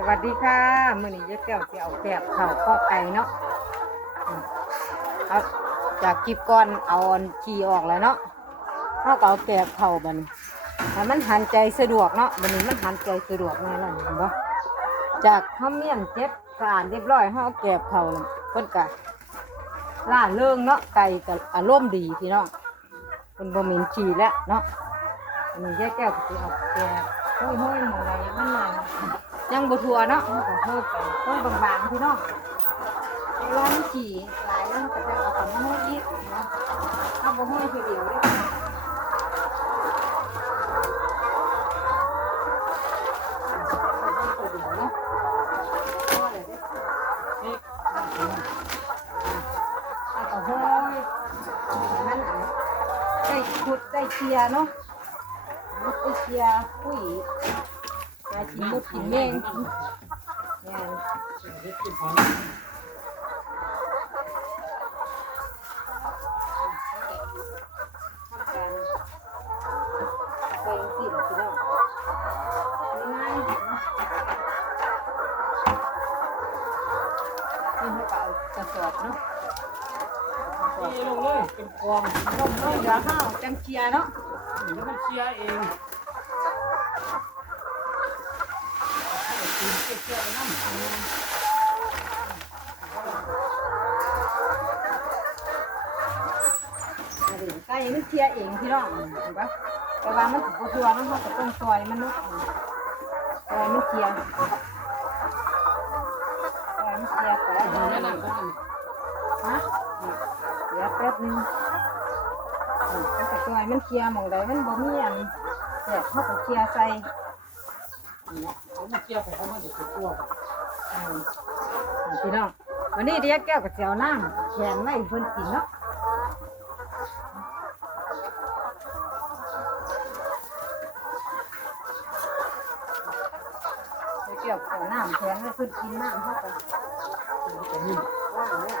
สวัสดีค่ะมื้อนี้ยายแก้วสิเอาแกบข้าวข้อไก่เนาะเอาจากคลิปก่อนเอาขี้ออกแล้วเนาะเฮาก็เอาแกบเข้าบัดนี้ให้มันหันใจสะดวกเนาะบัดนี้มันหันใจสะดวกแน่แล้วเห็นบ่จากเฮาเมียนเจ็บสะอาดเรียบร้อยเฮาเอาแกบเข้าแล้วเพิ่นก็ล่าเริงเนาะไก่ก็อารมณ์ดีพี่น้องเพิ่นบ่เหม็นขี้แล้วเนาะอันนี้ยายแก้วก็สิเอาแกบห้อยๆหมู่ใดมันมายังบ่ทัวเนาะเฮาก็เพิ่มไปห้อยบางๆพี่น้องร้อนจี่หลายแล้วก็จะเอาของมาห้อยอีกเนาะเอาบ่ห้อยคือเดียวเด้อเนาะห้อยเลยเด้อนี่เอาก็ห้อยมันได้ขุดได้เชียเนาะมุดได้เชียปุ้ยยาชิมุดกินเองเนี่ย ทำการใส่สีเหลืองพี่น้องง่ายๆนี่ให้เป่ากระสอบเนาะนี่ลงเลยเป็นกอง ลงเดี๋ยวข้าวจังเชียเนาะ แล้วมันเชียร์เองตีนเชียร์ไปน้ำไก่มันเชียเองพี่น้องเห็นปะแต่ว่ามันถูกตัวมันเขาจะต้องซอยมันเนาะซอยมันเชียซอยมันเชียแต่ละ เอาแม่นั่งก็นั่ง ฮะเดี๋ยวแป๊บนึงมันจะซอยมันเชียหมองใดมันบ่มีอันแต่เขาก็เชียใส่ เขามาเชียร์ไปเขามาเด็กตัว พี่น้องวันนี้เดี๋ยวแก้วกับเจียวน้ำแข็งไว้เพิ่นกินเนาะเดี๋ยวแก้วกับน้ำแข็งไว้เพิ่นกินน้ำเข้าไป จะนิ่ม ว่างเลย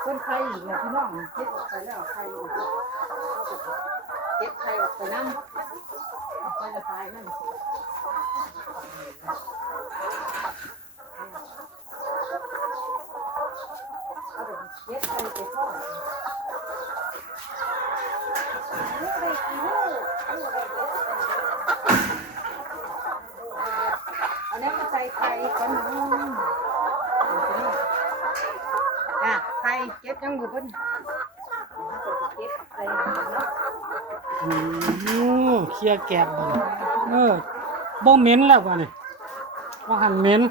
เพิ่นไข่อีกแล้วพี่น้องเก็บออกไปแล้วไข่อีกเก็บไข่ออกไปน้ำไข่จะตายนั่นเอาไปเก็บไข่ไปทอดเอาเนี้ยมาใส่ไข่ก่อนน้องอ่ะไข่เก็บยังบุบเพิ่นเก็บใส่เนาะ เชียร์แกบบ่บ่เหม็นแล้วบ่นี่ว่าหันเหม็น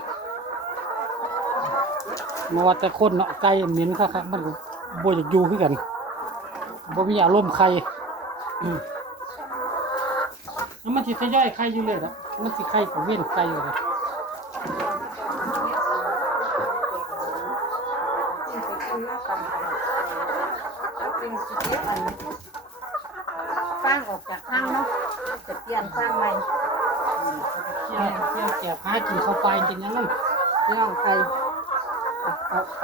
มาว่าแต่คนเนาะไก่เหม็นคักๆมันก็บ่อยากอยู่คือกันบ่มีอารมณ์ใครแล้วมันสิทยอยไข่อยู่เลยล่ะมันสิไข่กับเว้นไข่อยู่เลยฟางออกจากข้างเนาะจะเปลี่ยนฟางใหม่ เชียร์แกบหากินเข้าไปจริงยังนั่น ย่องไปเอาไป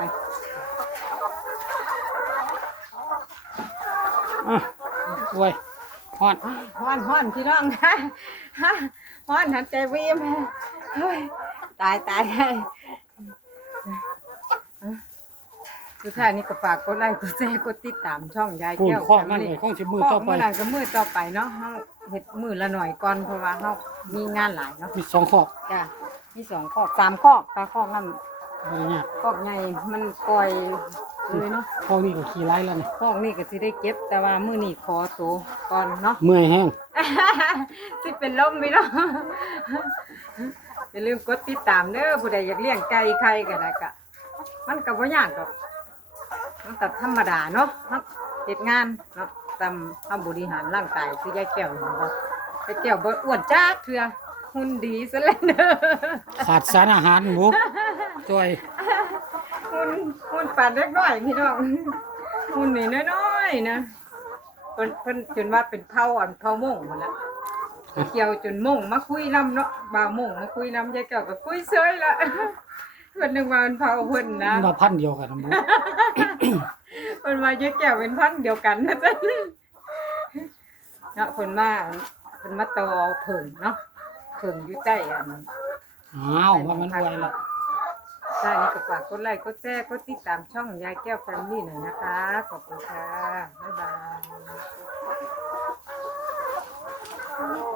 โว้ยฮอด ฮ้อนพี่น้องนะฮ้อนหันใจวีมเฮ้ยตายสุดท้ายนี่ก็ฝากกดไลค์กดแชร์กดติดตามช่องยาย ปูน แก้ว ข้อมันเลยข้องสิมือต่อไป มื้อนั้นก็มือต่อไปเนาะเฮาเฮ็ดมือละหน่อยก่อนเพราะว่าเฮามีงานหลายเนาะ มี2ข้อ จ้ะมี2คอก3คอกถ้าคอกนั้น อะไรเงี้ย คอกใหญ่มันปล่อยเลยเนาะ ข้อนี้ก็ขี้ไล่แล้วนี่ คอกนี่ก็สิได้เก็บแต่ว่ามื้อนี้ขอตัวก่อนเนาะ เมื่อยแห้ง สิเป็นลมพี่น้องอย่าลืมกดติดตามเด้อผู้ใดอยากเลี้ยงไก่ไข่ก็ได้ก็มันก็บ่ยากดอกมันก็ธรรมดาเนาะเฮ็ดงานเนาะทำบริหารร่างกายคือยายแก้วนี่บ่ยายแก้วบ่อ้วนจ้าเทื่อหุ่นดีซะแล้วเด้อ ขาดสารอาหารหมูจ่อย หุ่นปานเล็กน้อยพี่น้องหุ่นนี่น้อยๆนะเพิ่นจนว่าเป็นเผาเผาม่งหมดละเกี่ยวจนม่งมาคุยนำเนาะบ่าวม่งมาคุยนำยายแก้วก็คุยเซยละเพิ่นนึกว่ามันเผาเพิ่นนะ มาพันเดียวกันหมู เพิ่นว่ายายแก้วเป็นพันธุ์เดียวกันนะจ๊ะเนาะเพิ่นมา เพิ่นมาต่อเพิ่งเนาะเพิ่งอยู่ใต้อัน อ้าวว่ามันอวยละ ถ้านี่ก็ฝากกดไลค์กดแชร์กดติดตามช่องยายแก้วแฟมิลี่หน่อยนะคะ ขอบคุณค่ะ บ๊ายบาย